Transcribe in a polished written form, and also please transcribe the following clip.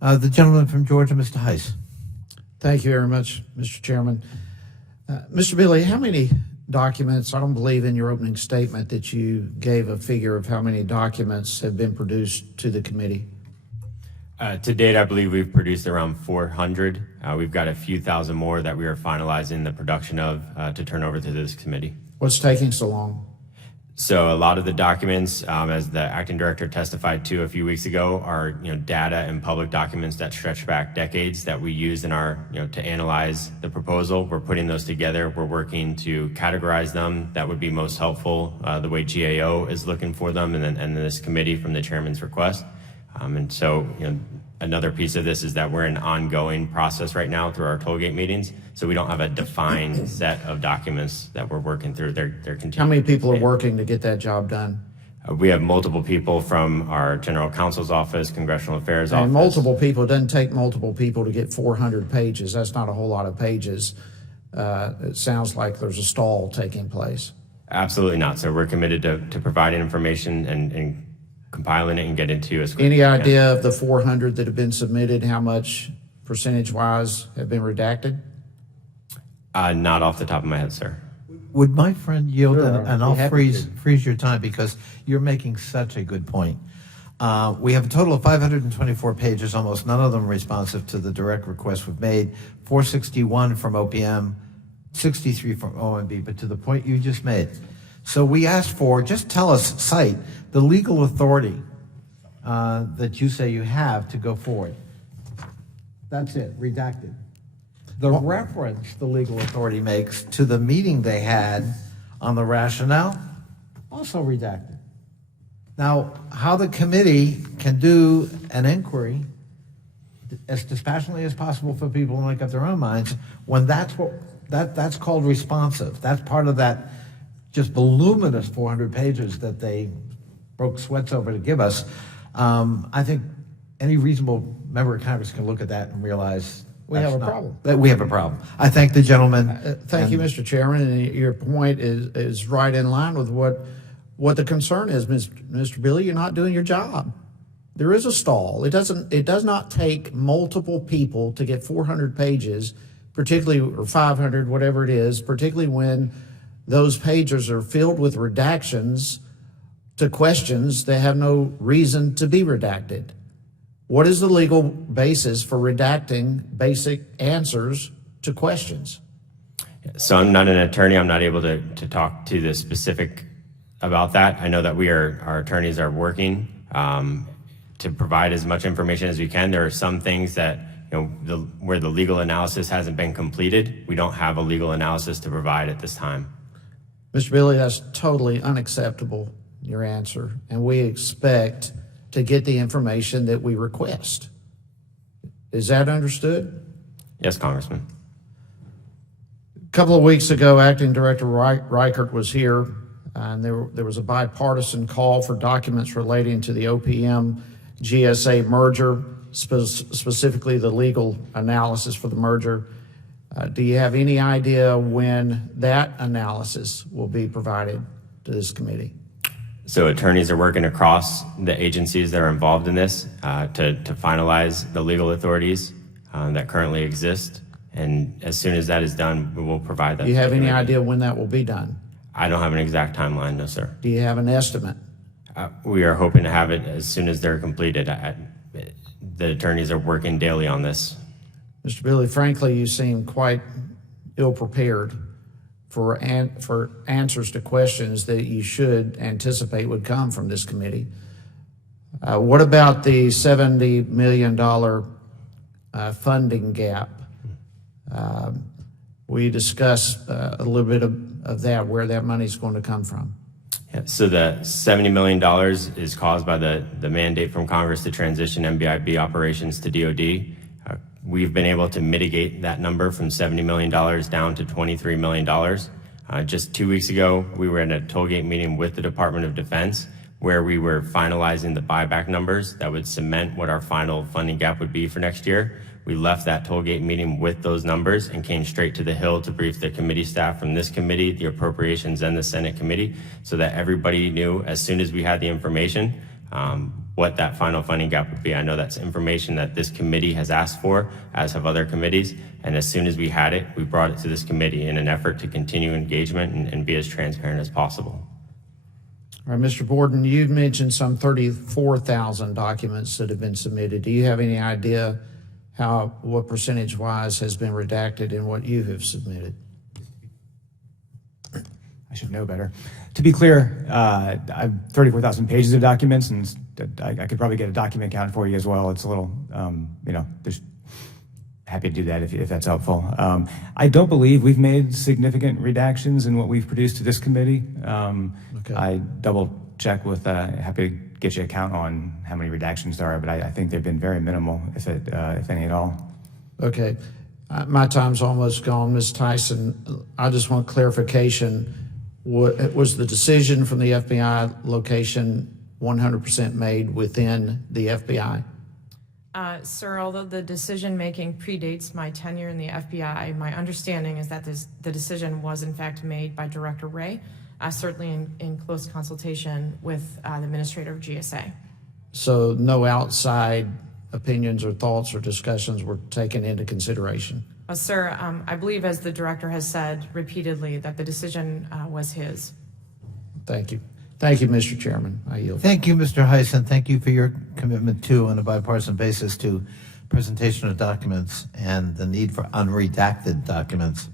The gentleman from Georgia, Mr. Hice. Thank you very much, Mr. Chairman. Mr. Billy, how many documents, I don't believe in your opening statement that you gave a figure of how many documents have been produced to the committee? To date, I believe we've produced around 400. We've got a few thousand more that we are finalizing the production of to turn over to this committee. What's taking so long? So a lot of the documents, as the acting director testified to a few weeks ago, are data and public documents that stretch back decades that we use in our to analyze the proposal. We're putting those together. We're working to categorize them. That would be most helpful the way GAO is looking for them, and then this committee from the chairman's request. And so another piece of this is that we're in an ongoing process right now through our tollgate meetings. So we don't have a defined set of documents that we're working through. They're continuing. How many people are working to get that job done? We have multiple people from our general counsel's office, congressional affairs office. And multiple people, it doesn't take multiple people to get 400 pages. That's not a whole lot of pages. It sounds like there's a stall taking place. Absolutely not. So we're committed to providing information and compiling it and getting it to you as quickly. Any idea of the 400 that have been submitted, how much percentage-wise have been redacted? Not off the top of my head, sir. Would my friend yield, Sure, and I'll freeze your time because you're making such a good point. We have a total of 524 pages, almost none of them responsive to the direct request we've made, 461 from OPM, 63 from OMB, but to the point you just made. So we asked for, just tell us, cite the legal authority that you say you have to go forward. That's it, redacted. The reference the legal authority makes to the meeting they had on the rationale, also redacted. Now, how the committee can do an inquiry as dispassionately as possible for people to make up their own minds, when that's called responsive. That's part of that just voluminous 400 pages that they broke sweats over to give us. I think any reasonable member of Congress can look at that and realize We have a problem. That we have a problem. I thank the gentleman. Thank you, Mr. Chairman, and your point is right in line with what the concern is, Mr. Billy. You're not doing your job. There is a stall. It does not take multiple people to get 400 pages, particularly, or 500, whatever it is, particularly when those pages are filled with redactions to questions that have no reason to be redacted. What is the legal basis for redacting basic answers to questions? So I'm not an attorney. I'm not able to talk to the specific about that. I know that our attorneys are working to provide as much information as we can. There are some things that, where the legal analysis hasn't been completed. We don't have a legal analysis to provide at this time. Mr. Billy, that's totally unacceptable, your answer, and we expect to get the information that we request. Is that understood? Yes, Congressman. A couple of weeks ago, Acting Director Reichert was here, and there was a bipartisan call for documents relating to the OPM GSA merger, specifically the legal analysis for the merger. Do you have any idea when that analysis will be provided to this committee? So attorneys are working across the agencies that are involved in this to finalize the legal authorities that currently exist. And as soon as that is done, we will provide that. Do you have any idea when that will be done? I don't have an exact timeline, no, sir. Do you have an estimate? We are hoping to have it as soon as they're completed. The attorneys are working daily on this. Mr. Billy, frankly, you seem quite ill-prepared for answers to questions that you should anticipate would come from this committee. What about the $70 million funding gap? We discussed a little bit of that, where that money's going to come from. Yeah, so the $70 million is caused by the mandate from Congress to transition MBIB operations to DOD. We've been able to mitigate that number from $70 million down to $23 million. Just 2 weeks ago, we were in a tollgate meeting with the Department of Defense where we were finalizing the buyback numbers that would cement what our final funding gap would be for next year. We left that tollgate meeting with those numbers and came straight to the Hill to brief the committee staff from this committee, the Appropriations, and the Senate committee, so that everybody knew as soon as we had the information what that final funding gap would be. I know that's information that this committee has asked for, as have other committees, and as soon as we had it, we brought it to this committee in an effort to continue engagement and be as transparent as possible. All right, Mr. Borden, you mentioned some 34,000 documents that have been submitted. Do you have any idea what percentage-wise has been redacted in what you have submitted? I should know better. To be clear, I have 34,000 pages of documents, and I could probably get a document count for you as well. It's a little, there's happy to do that if that's helpful. I don't believe we've made significant redactions in what we've produced to this committee. Okay. I double check with, happy to get you a count on how many redactions there are, but I think they've been very minimal, if any at all. Okay. My time's almost gone. Ms. Tyson, I just want clarification. Was the decision from the FBI location 100% made within the FBI? Sir, although the decision-making predates my tenure in the FBI, my understanding is that the decision was in fact made by Director Ray, certainly in close consultation with the administrator of GSA. So no outside opinions or thoughts or discussions were taken into consideration? Sir, I believe, as the director has said repeatedly, that the decision was his. Thank you. Thank you, Mr. Chairman. I yield. Thank you, Mr. Hice, and thank you for your commitment to, on a bipartisan basis, to presentation of documents and the need for unredacted documents.